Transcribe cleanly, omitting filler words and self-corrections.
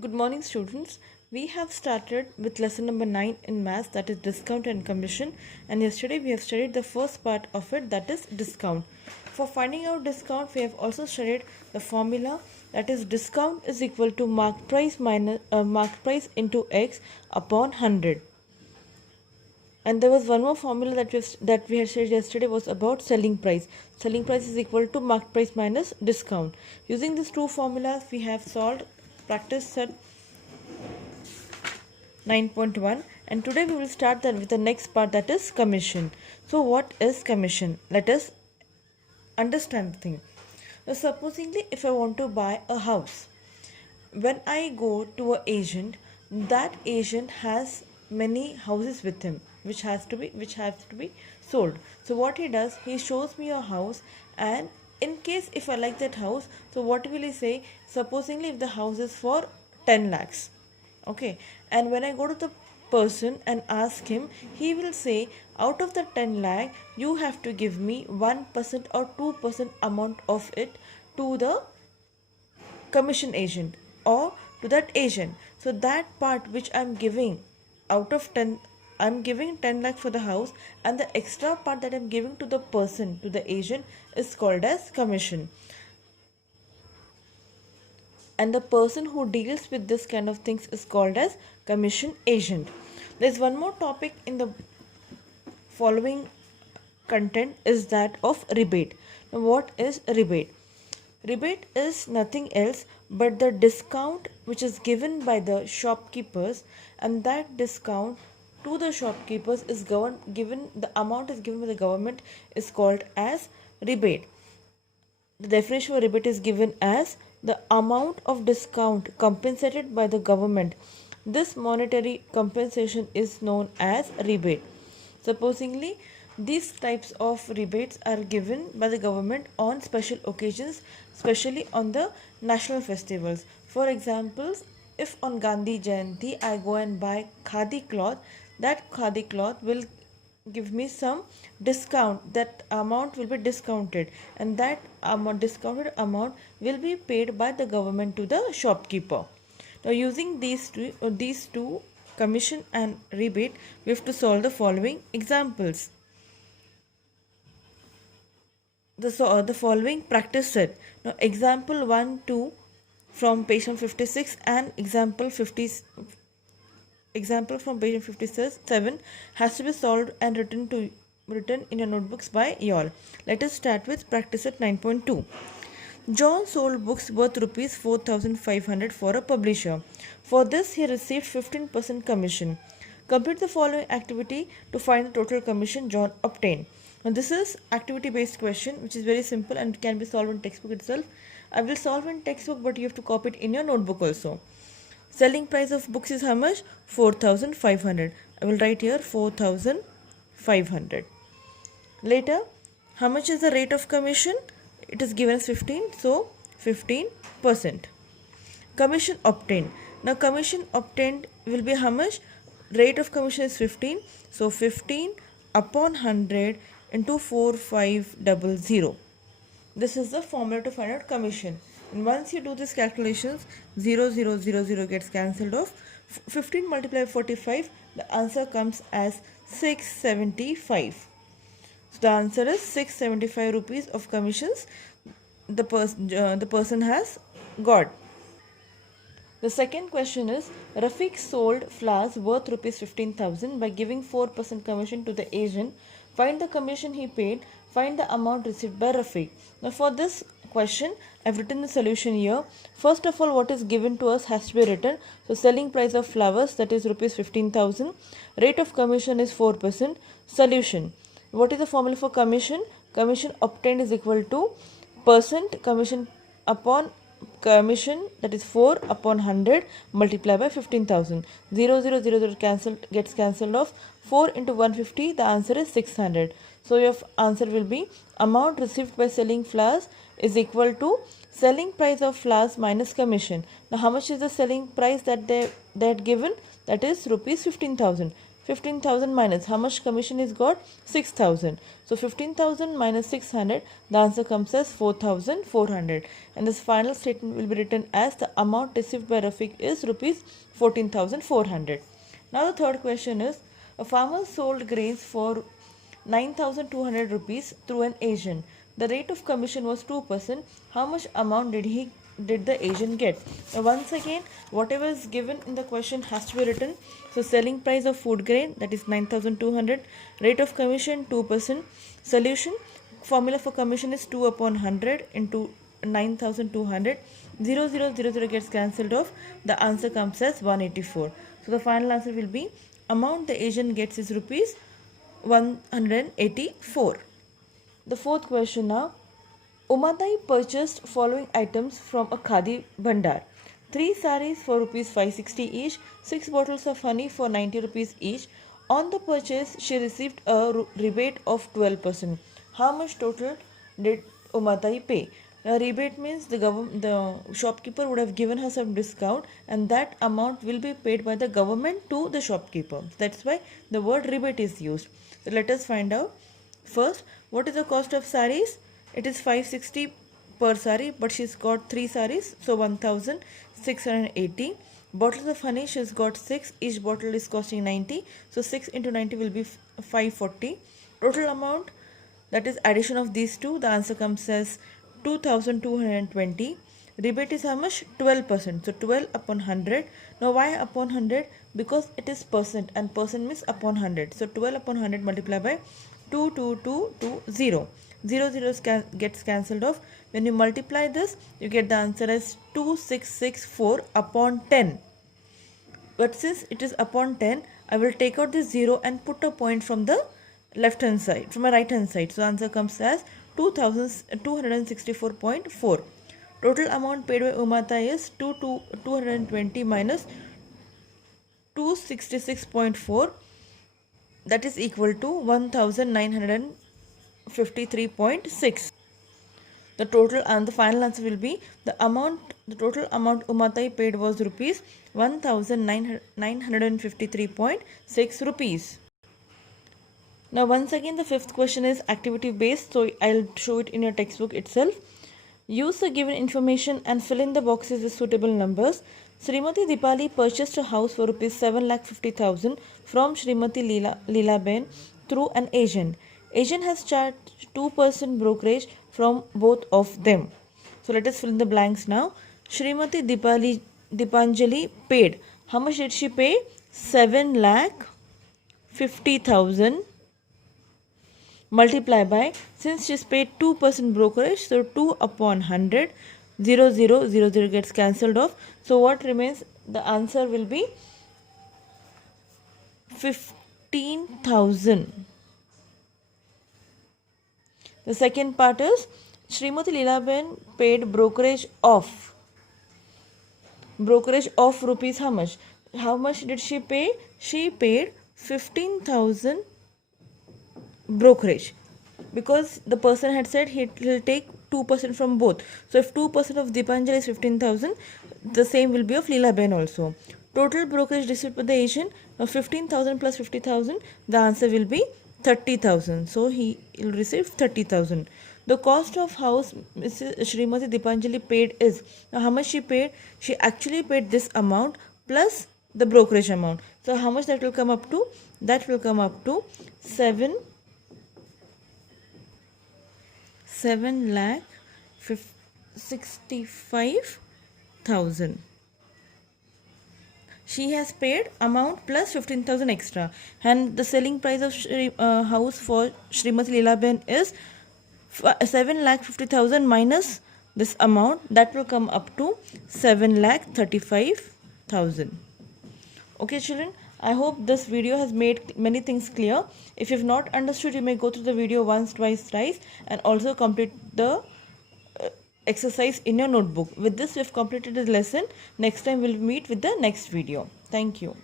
Good morning, students. We have started with lesson number 9 in maths, that is discount and commission, and yesterday we have studied the first part of it, that is discount. For finding out discount, we have also studied the formula, that is discount is equal to marked price into x upon 100. And there was one more formula that we had shared yesterday was about selling price. Selling price is equal to market price minus discount. Using these two formulas, we have solved practice set 9.1, and today we will start with the next part, that is commission. So what is commission? Let us understand the thing. Now, supposingly if I want to buy a house, when I go to an agent, that agent has many houses with him which has to be sold. So what he does, he shows me a house, and in case if I like that house, so what will he say? Supposingly if the house is for 10 lakhs, okay, and when I go to the person and ask him, he will say out of the 10 lakh you have to give me 1% or 2% amount of it to the commission agent or to that agent. So that part which I'm giving out of 10, I'm giving 10 lakh for the house, and the extra part that I'm giving to the person, to the agent, is called as commission. And the person who deals with this kind of things is called as commission agent. There's one more topic in the following content, is that of rebate. Now what is rebate? Rebate is nothing else but the discount which is given by the shopkeepers, and that discount to the shopkeepers is given, the amount is given by the government, is called as rebate. The definition of rebate is given as the amount of discount compensated by the government. This monetary compensation is known as rebate. Supposingly, these types of rebates are given by the government on special occasions, especially on the national festivals. For example, if on Gandhi Jayanti I go and buy khadi cloth, that khadi cloth will give me some discount. That amount will be discounted, and that discounted amount will be paid by the government to the shopkeeper. Now using these two, commission and rebate, we have to solve the following examples. The following practice set. Now example 1 2 from page 56 and example from page 57 has to be solved and written in your notebooks by y'all. Let us start with practice at 9.2. John sold books worth rupees 4,500 for a publisher. For this, he received 15% commission. Complete the following activity to find the total commission John obtained. Now, this is activity based question which is very simple and can be solved in textbook itself. I will solve in textbook, but you have to copy it in your notebook also. Selling price of books is how much? 4,500. I will write here 4,500. Later, how much is the rate of commission? It is given as 15, so 15%. Commission obtained. Now commission obtained will be how much? Rate of commission is 15, so 15 upon 100 into 4500. This is the formula to find out commission. And once you do these calculations, 0 0 0 0 gets cancelled off. 15 multiplied by 45, the answer comes as 675. So the answer is 675 rupees of commissions the person has got. The second question is, Rafiq sold flowers worth rupees 15,000 by giving 4% commission to the agent. Find the commission he paid. Find the amount received by Rafiq. Now for this question, I've written the solution here. First of all, what is given to us has to be written. So selling price of flowers, that is rupees 15,000. Rate of commission is 4%. Solution. What is the formula for commission? Commission obtained is equal to percent commission upon commission, that is 4 upon 100 multiplied by 15,000. 0 0 0 0 gets cancelled off. 4 into 150, the answer is 600. So your answer will be amount received by selling flowers is equal to selling price of flowers minus commission. Now how much is the selling price that they had given? That is rupees 15,000. 15,000 minus how much commission is got? 6,000. So 15,000 minus 600, the answer comes as 4,400. And this final statement will be written as the amount received by Rafiq is rupees 14,400. Now the third question is, a farmer sold grains for 9,200 rupees through an agent. The rate of commission was 2%. How much amount did the agent get? Now once again, whatever is given in the question has to be written. So selling price of food grain, that is 9,200. Rate of commission 2%. Solution, formula for commission is 2 upon 100 into 9,200. 0,000 gets cancelled off. The answer comes as 184. So the final answer will be, amount the agent gets is rupees 184. The fourth question now. Umatai purchased following items from a khadi bhandar: 3 saris for rupees 560 each, 6 bottles of honey for 90 rupees each. On the purchase, she received a rebate of 12%. How much total did Umatai pay? Now, rebate means the shopkeeper would have given her some discount, and that amount will be paid by the government to the shopkeeper. That's why the word rebate is used. So let us find out. First, what is the cost of saris? It is 560 per sari, but she's got 3 saris, so 1,680. Bottles of honey, she's got 6. Each bottle is costing 90, so 6 into 90 will be 540. Total amount, that is addition of these two, the answer comes as 2,220. Rebate is how much? 12%. So 12 upon 100. Now why upon 100? Because it is percent, and percent means upon 100. So 12 upon 100 multiplied by 22220. 0 gets cancelled off. When you multiply this, you get the answer as 2664 upon 10. But since it is upon 10, I will take out this 0 and put a point from the left hand side, from my right hand side. So answer comes as 2,264.4. Total amount paid by Umatai is 220 minus 266.4. That is equal to 1,953.6. The total and the final answer will be, the total amount Umatai paid was rupees 1,953.6 rupees. Now once again, the fifth question is activity based, so I'll show it in your textbook itself. Use the given information and fill in the boxes with suitable numbers. Srimati Dipali purchased a house for rupees 7,50,000 from Srimati Leelaben through an agent. Agent has charged 2% brokerage from both of them. So let us fill in the blanks now. Srimati Dipanjali paid. How much did she pay? 7,50,000 multiply by, since she's paid 2% brokerage, so 2 upon 100, 0,000 gets cancelled off. So what remains? The answer will be 15,000. The second part is, Srimati Leelaben paid brokerage of rupees how much? How much did she pay? She paid 15,000 brokerage, because the person had said he'll take 2% from both. So if 2% of Dipanjali is 15,000, the same will be of Leelaben also. Total brokerage received by the agent, 15,000 plus 50,000, the answer will be 30,000. So he will receive 30,000. The cost of house Mrs. Srimati Dipanjali paid is, now how much she paid? She actually paid this amount plus the brokerage amount. So how much that will come up to? That will come up to 7,65,000. She has paid amount plus 15,000 extra, and the selling price of house for Srimati Leelaben is 7,50,000 minus this amount, that will come up to 7,35,000. Okay children, I hope this video has made many things clear. If you have not understood, you may go through the video once, twice, thrice, and also complete the exercise in your notebook. With this, we have completed the lesson. Next time we'll meet with the next video. Thank you.